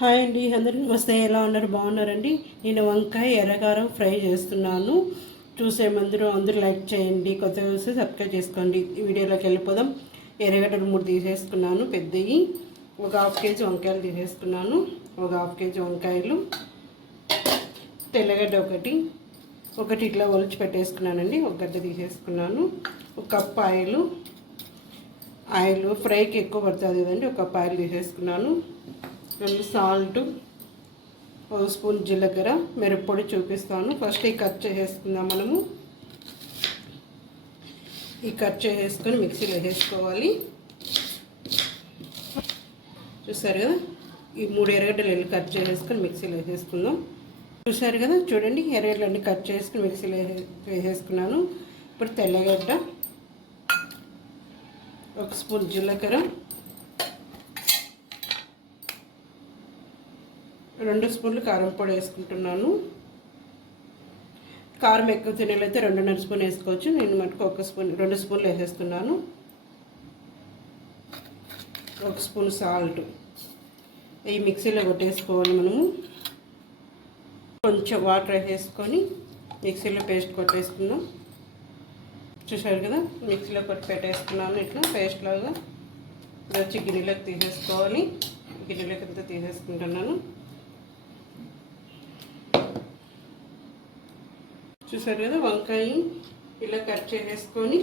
Hi అండి, అందరూ నమస్తే. ఎలా ఉన్నారు? బాగున్నారండి. నేను వంకాయ ఎర్రకారం ఫ్రై చేస్తున్నాను. చూసే అందరూ లైక్ చేయండి, కొత్తగా వస్తే సబ్స్క్రైబ్ చేసుకోండి. ఈ వీడియోలోకి వెళ్ళిపోదాం. ఎర్రగడ్డలు 3 తీసేసుకున్నాను పెద్దవి. ఒక 1/2 కేజీ వంకాయలు తీసేసుకున్నాను. ఒక 1/2 కేజీ వంకాయలు, తెల్లగడ్డ ఒకటి ఇట్లా ఒలిచి పెట్టేసుకున్నానండి. ఒక గడ్డ తీసేసుకున్నాను. ఒక కప్ ఆయిల్ ఫ్రైకి ఎక్కువ పడుతుంది కదండి. ఒక కప్ ఆయిల్ తీసేసుకున్నాను. 2 సాల్ట్, 1 స్పూన్ జీలకర్ర, మిరప్పొడి చూపిస్తాను. ఫస్ట్ ఈ కట్ చేసేసుకుందాం. మనము ఈ కట్ చేసేసుకొని మిక్సీలో వేసేసుకోవాలి. చూసారు కదా, ఈ 3 ఎర్రగడ్డలు కట్ చేసేసుకొని మిక్సీలో వేసేసుకుందాం. చూసారు కదా, చూడండి ఎర్రగడ్డలన్నీ కట్ చేసుకుని మిక్సీలో వేసేసుకున్నాను. ఇప్పుడు తెల్లగడ్డ, 1 స్పూన్ జీలకర్ర, 2 స్పూన్లు కారం పొడి వేసుకుంటున్నాను. కారం ఎక్కువ తినేలైతే 2.5 స్పూన్ వేసుకోవచ్చు. నేను మటుకు 2 స్పూన్లు వేసేస్తున్నాను. 1 స్పూన్ సాల్ట్. ఈ మిక్సీలో కొట్టేసుకోవాలి మనము. కొంచెం వాటర్ వేసేసుకొని మిక్సీలో పేస్ట్ కొట్టేసుకుందాం. చూసారు కదా, మిక్సీలో కొట్టి పెట్టేసుకున్నాను. ఇట్లా పేస్ట్ లాగా వచ్చి గిన్నెలోకి తీసేసుకోవాలి. గిన్నెలోకి అంతా తీసేసుకుంటున్నాను. చూసారు కదా, వంకాయ ఇలా కట్ చేసేసుకొని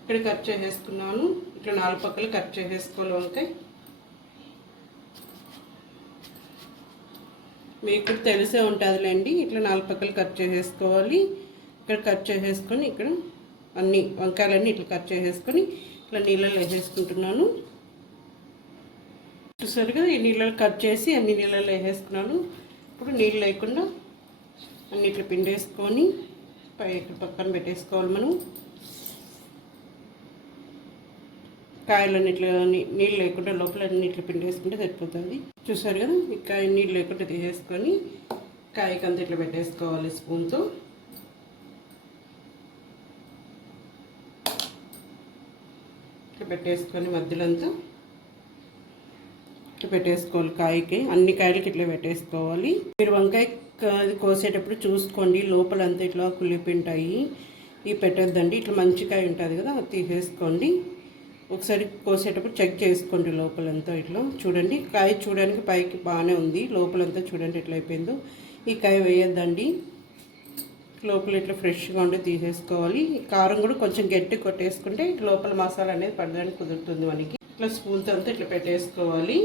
ఇక్కడ కట్ చేసేసుకున్నాను. ఇట్లా 4 పక్కలు కట్ చేసేసుకోవాలి వంకాయ. మీకు తెలిసే ఉంటుందిలేండి. ఇట్లా 4 పక్కలు కట్ చేసేసుకోవాలి. ఇక్కడ కట్ చేసేసుకొని ఇక్కడ అన్ని వంకాయలన్నీ ఇట్లా కట్ చేసేసుకొని ఇట్లా నీళ్ళలో వేసేసుకుంటున్నాను. చూసారు కదా, ఈ నీళ్ళలో కట్ చేసి అన్ని నీళ్ళలో వేసేసుకున్నాను. ఇప్పుడు నీళ్ళు లేకుండా అన్ని ఇట్లా పిండేసుకొని పక్కన పెట్టేసుకోవాలి. మనం కాయలన్నీ ఇట్లా నీళ్ళు లేకుండా లోపల అన్ని ఇట్లా పిండేసుకుంటే సరిపోతుంది. చూసారు కదా, ఈ కాయ నీళ్ళు లేకుండా తీసేసుకొని కాయకంతా ఇట్లా పెట్టేసుకోవాలి స్పూన్తో. ఇట్లా పెట్టేసుకొని మధ్యలో అంతా పెట్టేసుకోవాలి. కాయకి అన్ని కాయలకి ఇట్లా పెట్టేసుకోవాలి. మీరు వంకాయ కోసేటప్పుడు చూసుకోండి, లోపలంతా ఇట్లా కుళ్ళిపోయింటాయి. ఇవి పెట్టద్దండి. ఇట్లా మంచి కాయ ఉంటుంది కదా, అది తీసేసుకోండి. ఒకసారి కోసేటప్పుడు చెక్ చేసుకోండి లోపలంతా. ఇట్లా చూడండి, కాయ చూడడానికి పైకి బాగానే ఉంది, లోపలంతా చూడండి ఎట్లా అయిపోయిందో. ఈ కాయ వేయద్దండి. లోపల ఇట్లా ఫ్రెష్గా ఉండి తీసేసుకోవాలి. కారం కూడా కొంచెం గట్టి కొట్టేసుకుంటే లోపల మసాలా అనేది పడడానికి కుదురుతుంది మనకి. ఇట్లా స్పూన్తో అంతా ఇట్లా పెట్టేసుకోవాలి.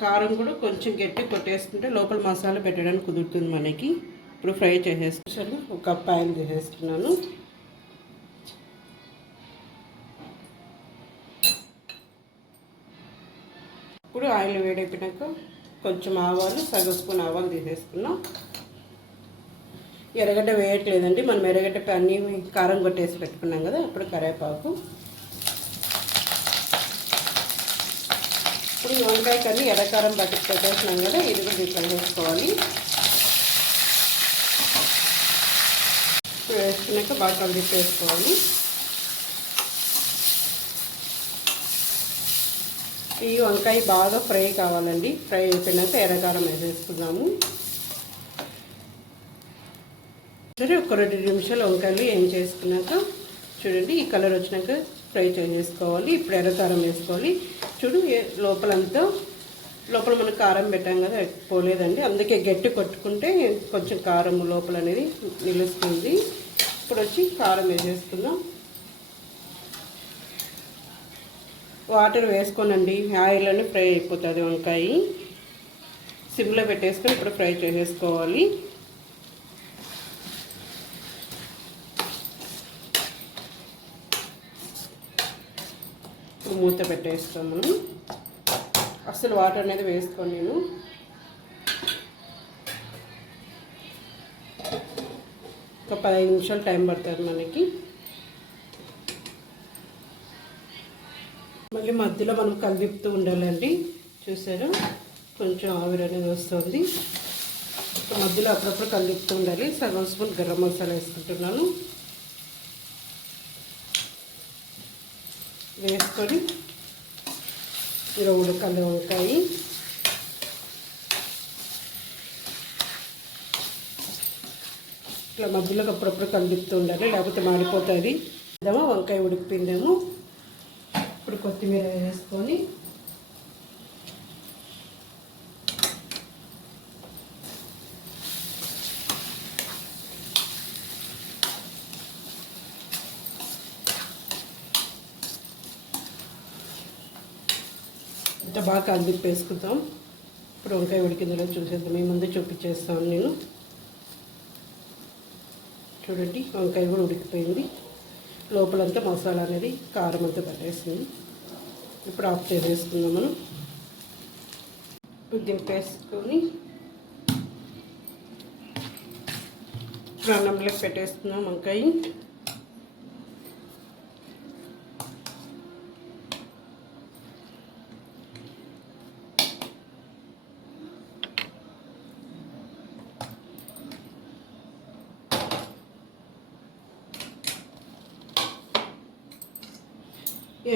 కారం కూడా కొంచెం గట్టి కొట్టేసుకుంటే లోపల మసాలా పెట్టడానికి కుదురుతుంది మనకి. ఇప్పుడు ఫ్రై చేసేసుకున్నాను. 1 కప్ ఆయిల్ చేసేసుకున్నాను. ఇప్పుడు ఆయిల్ వేడైపోయినాక కొంచెం ఆవాలు, సగం స్పూన్ ఆవాలు తీసేసుకున్నాం. ఎర్రగడ్డ వేయట్లేదండి, మనం ఎర్రగడ్డ అన్నీ కారం కొట్టేసి పెట్టుకున్నాం కదా. ఇప్పుడు కరివేపాకు. ఇప్పుడు ఈ వంకాయ కర్రీ ఎర్రకారం బట్టి పెట్టేసినాం కదా, ఇది కూడా ఇట్లా వేసుకోవాలి. ఇప్పుడు వేసుకున్నాక బాగా కలిపి వేసుకోవాలి. ఈ వంకాయ బాగా ఫ్రై కావాలండి. ఫ్రై అయిపోయినాక ఎర్రకారం వేసేసుకున్నాము. సరే, ఒక 2 నిమిషాలు వంకాయలు ఏం చేసుకున్నాక చూడండి ఈ కలర్ వచ్చినాక ఫ్రై చేసేసుకోవాలి. ఇప్పుడు ఎర్రకారం వేసుకోవాలి. చూడు, లోపల మనం కారం పెట్టాం కదా, పోలేదండి. అందుకే గట్టి కొట్టుకుంటే కొంచెం కారం లోపల అనేది నిలుస్తుంది. ఇప్పుడు వచ్చి కారం వేసేసుకుందాం. వాటర్ వేసుకోనండి, ఆయిల్లోనే ఫ్రై అయిపోతుంది వంకాయ. సిమ్లో పెట్టేసుకొని ఇప్పుడు ఫ్రై చేసేసుకోవాలి. మూత పెట్టేస్తాను. మనం అసలు వాటర్ అనేది వేసుకోండి. నేను ఒక 15 నిమిషాలు టైం పడుతుంది మనకి. మళ్ళీ మధ్యలో మనం కలుపుతూ ఉండాలండి. చూసారు, కొంచెం ఆవిరి అనేది వస్తుంది. మధ్యలో అప్పుడప్పుడు కలుపుతూ ఉండాలి. సగం స్పూన్ గరం మసాలా వేసుకుంటున్నాను. వేసుకొని ఇలా ఉడకాలి వంకాయ. ఇట్లా మధ్యలో అప్పుడప్పుడు కలుపుతూ ఉండాలి, లేకపోతే మాడిపోతుంది. వంకాయ ఉడికిపోయిందేమో. ఇప్పుడు కొత్తిమీర వేసుకొని ఇంత బాగా కలిపి వేసుకుంటాం. ఇప్పుడు వంకాయ ఉడికిందో చూసేద్దాం. మీ ముందే చూపించేస్తాను నేను. చూడండి, వంకాయ కూడా ఉడికిపోయింది. లోపలంతా మసాలా అనేది కారం అంతా పట్టేస్తుంది. ఇప్పుడు ఆఫ్ చేసేసుకుందాం మనం. దింపేసుకొని అన్నంలోకి పెట్టేస్తున్నాం వంకాయ.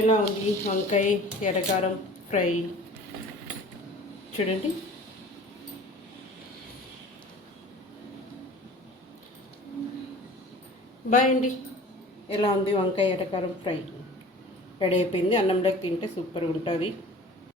ఎలా ఉంది వంకాయ ఎర్రకారం ఫ్రై? చూడండి. బాయ్ అండి. ఎలా ఉంది వంకాయ ఎర్రకారం ఫ్రై? రెడీ అయిపోయింది. అన్నంలోకి తింటే సూపర్ ఉంటుంది.